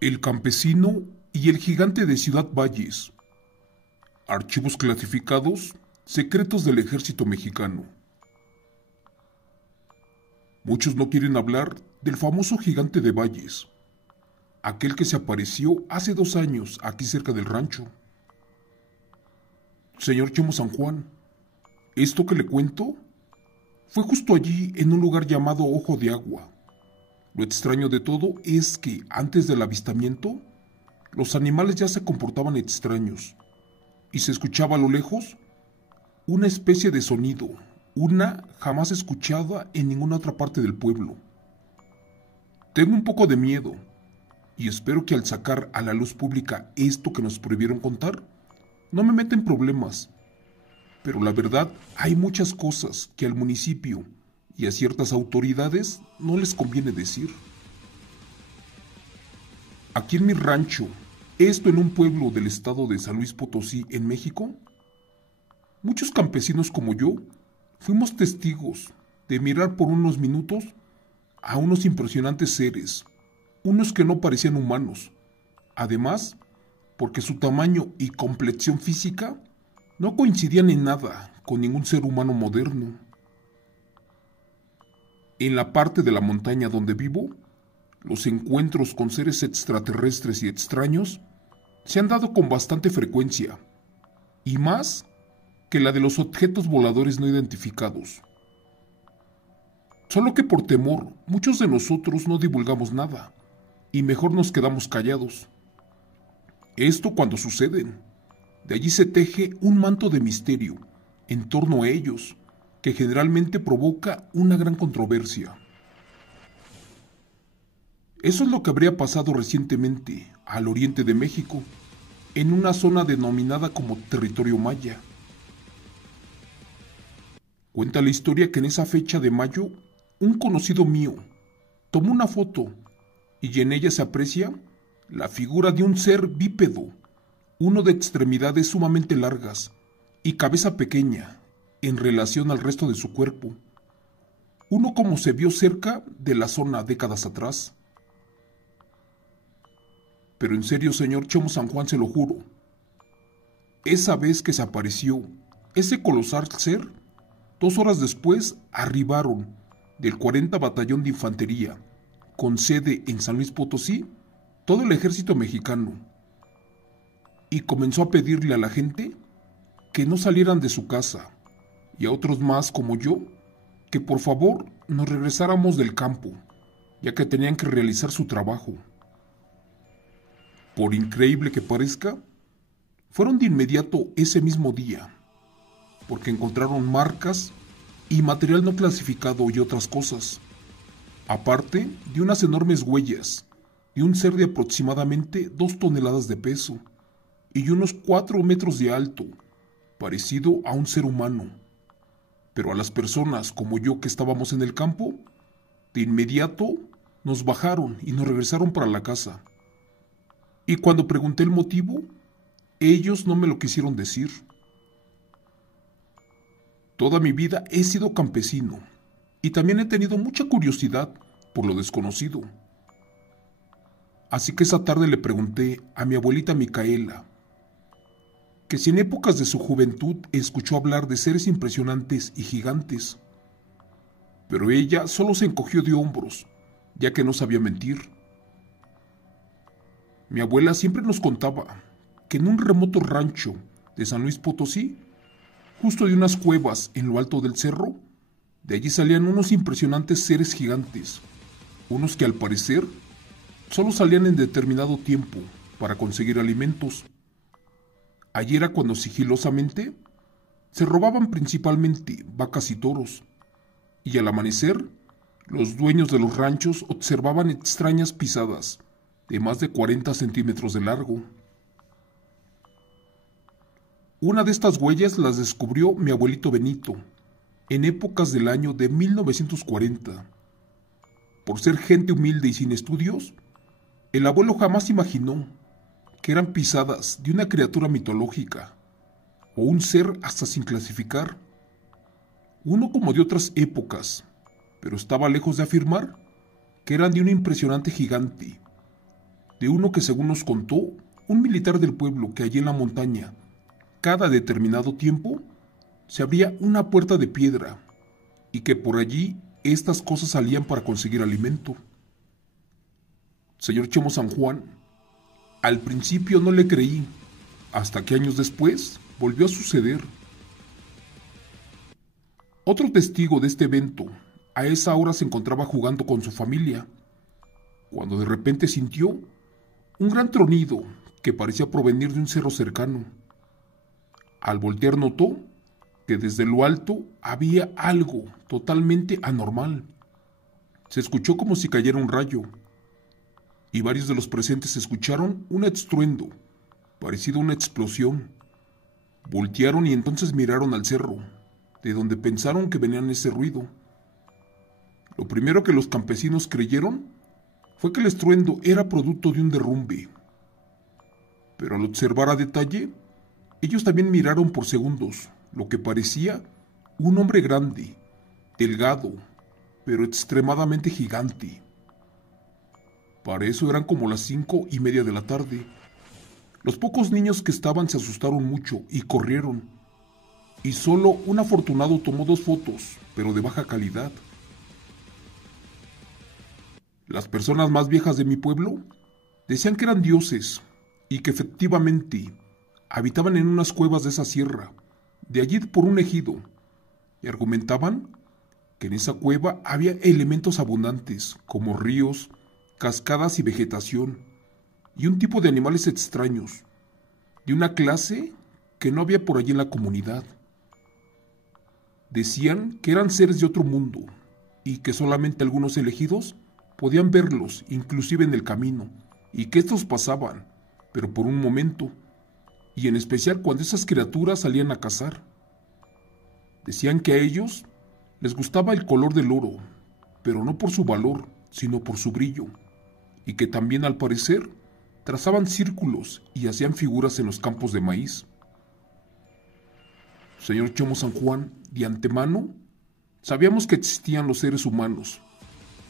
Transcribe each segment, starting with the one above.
El campesino y el gigante de Ciudad Valles. Archivos clasificados, secretos del ejército mexicano. Muchos no quieren hablar del famoso gigante de Valles, aquel que se apareció hace 2 años aquí cerca del rancho. Señor Chemo San Juan, esto que le cuento fue justo allí en un lugar llamado Ojo de Agua. Lo extraño de todo es que antes del avistamiento, los animales ya se comportaban extraños y se escuchaba a lo lejos una especie de sonido, una jamás escuchada en ninguna otra parte del pueblo. Tengo un poco de miedo y espero que al sacar a la luz pública esto que nos prohibieron contar, no me meta en problemas. Pero la verdad, hay muchas cosas que al municipio y a ciertas autoridades no les conviene decir. Aquí en mi rancho, esto en un pueblo del estado de San Luis Potosí, en México, muchos campesinos como yo fuimos testigos de mirar por unos minutos a unos impresionantes seres, unos que no parecían humanos. Además, porque su tamaño y complexión física no coincidían en nada con ningún ser humano moderno. En la parte de la montaña donde vivo, los encuentros con seres extraterrestres y extraños se han dado con bastante frecuencia, y más que la de los objetos voladores no identificados. Solo que por temor, muchos de nosotros no divulgamos nada, y mejor nos quedamos callados. Esto cuando suceden. De allí se teje un manto de misterio en torno a ellos, que generalmente provoca una gran controversia. Eso es lo que habría pasado recientemente al oriente de México, en una zona denominada como Territorio Maya. Cuenta la historia que en esa fecha de mayo, un conocido mío tomó una foto y en ella se aprecia la figura de un ser bípedo, uno de extremidades sumamente largas y cabeza pequeña en relación al resto de su cuerpo, uno como se vio cerca de la zona décadas atrás. Pero en serio, señor Chemo San Juan, se lo juro, esa vez que se apareció ese colosal ser, 2 horas después arribaron del 40 Batallón de Infantería, con sede en San Luis Potosí, todo el ejército mexicano, y comenzó a pedirle a la gente que no salieran de su casa, y a otros más como yo, que por favor nos regresáramos del campo, ya que tenían que realizar su trabajo. Por increíble que parezca, fueron de inmediato ese mismo día, porque encontraron marcas y material no clasificado y otras cosas, aparte de unas enormes huellas de un ser de aproximadamente 2 toneladas de peso y unos 4 metros de alto, parecido a un ser humano. Pero a las personas como yo que estábamos en el campo, de inmediato nos bajaron y nos regresaron para la casa. Y cuando pregunté el motivo, ellos no me lo quisieron decir. Toda mi vida he sido campesino y también he tenido mucha curiosidad por lo desconocido. Así que esa tarde le pregunté a mi abuelita Micaela que si en épocas de su juventud escuchó hablar de seres impresionantes y gigantes. Pero ella solo se encogió de hombros, ya que no sabía mentir. Mi abuela siempre nos contaba que en un remoto rancho de San Luis Potosí, justo de unas cuevas en lo alto del cerro, de allí salían unos impresionantes seres gigantes, unos que al parecer solo salían en determinado tiempo para conseguir alimentos. Allí era cuando sigilosamente se robaban principalmente vacas y toros, y al amanecer los dueños de los ranchos observaban extrañas pisadas de más de 40 centímetros de largo. Una de estas huellas las descubrió mi abuelito Benito en épocas del año de 1940. Por ser gente humilde y sin estudios, el abuelo jamás imaginó que eran pisadas de una criatura mitológica o un ser hasta sin clasificar, uno como de otras épocas, pero estaba lejos de afirmar que eran de un impresionante gigante, de uno que, según nos contó, un militar del pueblo, que allí en la montaña, cada determinado tiempo, se abría una puerta de piedra y que por allí estas cosas salían para conseguir alimento. Señor Chemo San Juan, al principio no le creí, hasta que años después volvió a suceder. Otro testigo de este evento, a esa hora se encontraba jugando con su familia, cuando de repente sintió un gran tronido que parecía provenir de un cerro cercano. Al voltear notó que desde lo alto había algo totalmente anormal. Se escuchó como si cayera un rayo, y varios de los presentes escucharon un estruendo, parecido a una explosión. Voltearon y entonces miraron al cerro, de donde pensaron que venían ese ruido. Lo primero que los campesinos creyeron fue que el estruendo era producto de un derrumbe. Pero al observar a detalle, ellos también miraron por segundos lo que parecía un hombre grande, delgado, pero extremadamente gigante. Para eso eran como las 5:30 de la tarde. Los pocos niños que estaban se asustaron mucho y corrieron. Y solo un afortunado tomó 2 fotos, pero de baja calidad. Las personas más viejas de mi pueblo decían que eran dioses y que efectivamente habitaban en unas cuevas de esa sierra, de allí por un ejido, y argumentaban que en esa cueva había elementos abundantes como ríos, cascadas y vegetación, y un tipo de animales extraños, de una clase que no había por allí en la comunidad. Decían que eran seres de otro mundo, y que solamente algunos elegidos podían verlos, inclusive en el camino, y que estos pasaban, pero por un momento, y en especial cuando esas criaturas salían a cazar. Decían que a ellos les gustaba el color del oro, pero no por su valor, sino por su brillo, y que también al parecer trazaban círculos y hacían figuras en los campos de maíz. Señor Chemo San Juan, de antemano, sabíamos que existían los seres humanos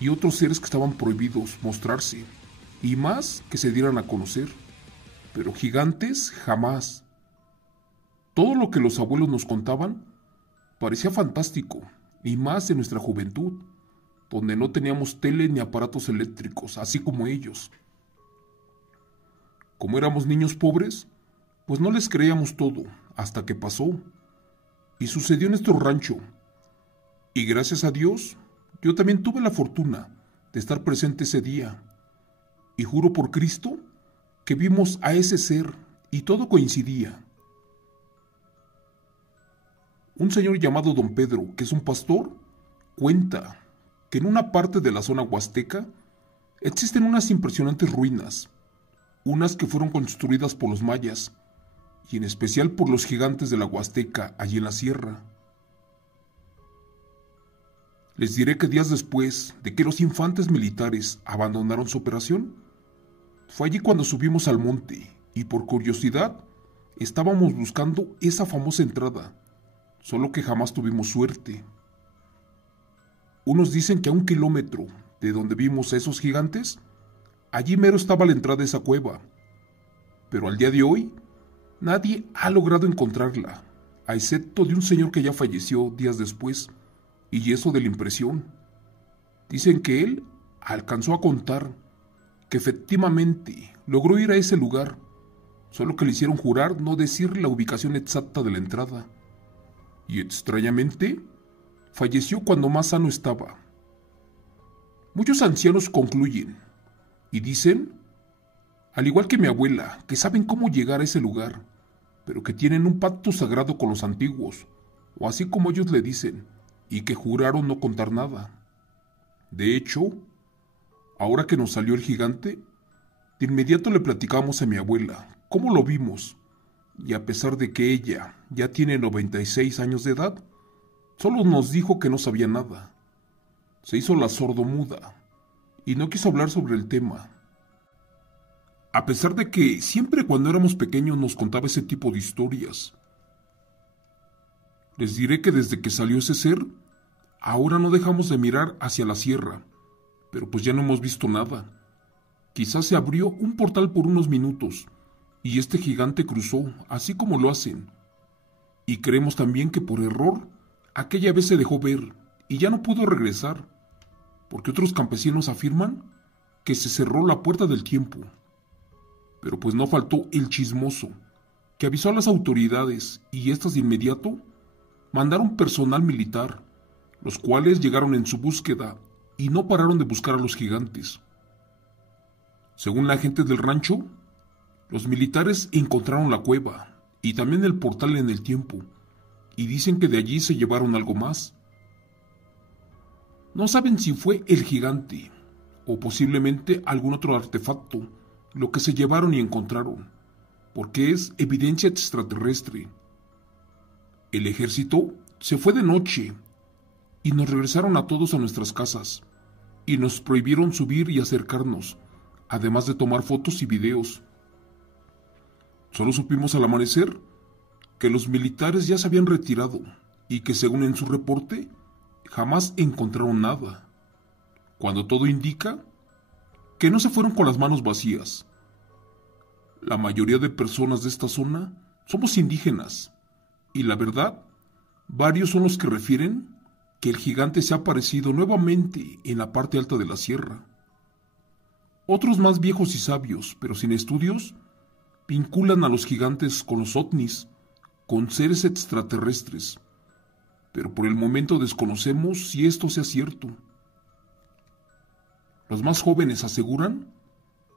y otros seres que estaban prohibidos mostrarse, y más que se dieran a conocer, pero gigantes jamás. Todo lo que los abuelos nos contaban parecía fantástico, y más en nuestra juventud, donde no teníamos tele ni aparatos eléctricos, así como ellos. Como éramos niños pobres, pues no les creíamos todo, hasta que pasó, y sucedió en nuestro rancho, y gracias a Dios, yo también tuve la fortuna de estar presente ese día, y juro por Cristo que vimos a ese ser, y todo coincidía. Un señor llamado Don Pedro, que es un pastor, cuenta que en una parte de la zona huasteca existen unas impresionantes ruinas, unas que fueron construidas por los mayas, y en especial por los gigantes de la Huasteca allí en la sierra. Les diré que días después de que los infantes militares abandonaron su operación, fue allí cuando subimos al monte y por curiosidad estábamos buscando esa famosa entrada, solo que jamás tuvimos suerte. Unos dicen que a 1 kilómetro de donde vimos a esos gigantes, allí mero estaba la entrada de esa cueva, pero al día de hoy nadie ha logrado encontrarla, a excepto de un señor que ya falleció días después, y eso de la impresión. Dicen que él alcanzó a contar que efectivamente logró ir a ese lugar, solo que le hicieron jurar no decir la ubicación exacta de la entrada, y extrañamente falleció cuando más sano estaba. Muchos ancianos concluyen y dicen, al igual que mi abuela, que saben cómo llegar a ese lugar, pero que tienen un pacto sagrado con los antiguos, o así como ellos le dicen, y que juraron no contar nada. De hecho, ahora que nos salió el gigante, de inmediato le platicamos a mi abuela cómo lo vimos, y a pesar de que ella ya tiene 96 años de edad, solo nos dijo que no sabía nada. Se hizo la sordomuda y no quiso hablar sobre el tema. A pesar de que siempre cuando éramos pequeños nos contaba ese tipo de historias. Les diré que desde que salió ese ser, ahora no dejamos de mirar hacia la sierra, pero pues ya no hemos visto nada. Quizás se abrió un portal por unos minutos y este gigante cruzó, así como lo hacen. Y creemos también que por error, aquella vez se dejó ver y ya no pudo regresar, porque otros campesinos afirman que se cerró la puerta del tiempo. Pero pues no faltó el chismoso, que avisó a las autoridades y éstas de inmediato mandaron personal militar, los cuales llegaron en su búsqueda y no pararon de buscar a los gigantes. Según la gente del rancho, los militares encontraron la cueva y también el portal en el tiempo, y dicen que de allí se llevaron algo más. No saben si fue el gigante o posiblemente algún otro artefacto lo que se llevaron y encontraron, porque es evidencia extraterrestre. El ejército se fue de noche y nos regresaron a todos a nuestras casas y nos prohibieron subir y acercarnos, además de tomar fotos y videos. Solo supimos al amanecer que los militares ya se habían retirado y que según en su reporte jamás encontraron nada, cuando todo indica que no se fueron con las manos vacías. La mayoría de personas de esta zona somos indígenas y la verdad, varios son los que refieren que el gigante se ha aparecido nuevamente en la parte alta de la sierra. Otros más viejos y sabios, pero sin estudios, vinculan a los gigantes con los ovnis, con seres extraterrestres, pero por el momento desconocemos si esto sea cierto. Los más jóvenes aseguran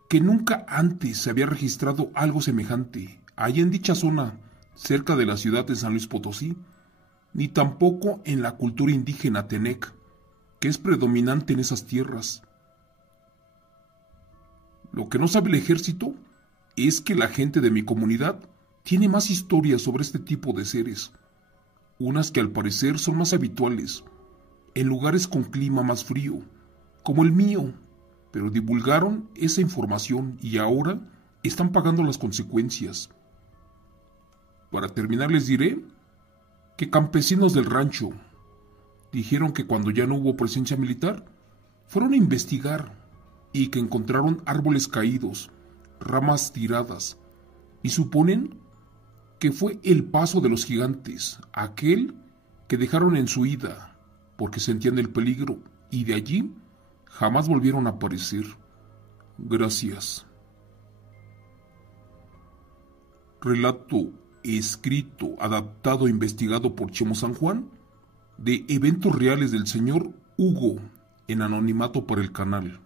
que nunca antes se había registrado algo semejante allá en dicha zona, cerca de la ciudad de San Luis Potosí, ni tampoco en la cultura indígena Tenec, que es predominante en esas tierras. Lo que no sabe el ejército es que la gente de mi comunidad tiene más historias sobre este tipo de seres, unas que al parecer son más habituales, en lugares con clima más frío, como el mío, pero divulgaron esa información y ahora están pagando las consecuencias. Para terminar les diré que campesinos del rancho dijeron que cuando ya no hubo presencia militar, fueron a investigar y que encontraron árboles caídos, ramas tiradas, y suponen que fue el paso de los gigantes, aquel que dejaron en su ida, porque sentían el peligro, y de allí jamás volvieron a aparecer. Gracias. Relato escrito, adaptado e investigado por Chemo San Juan, de eventos reales del señor Hugo, en anonimato por el canal.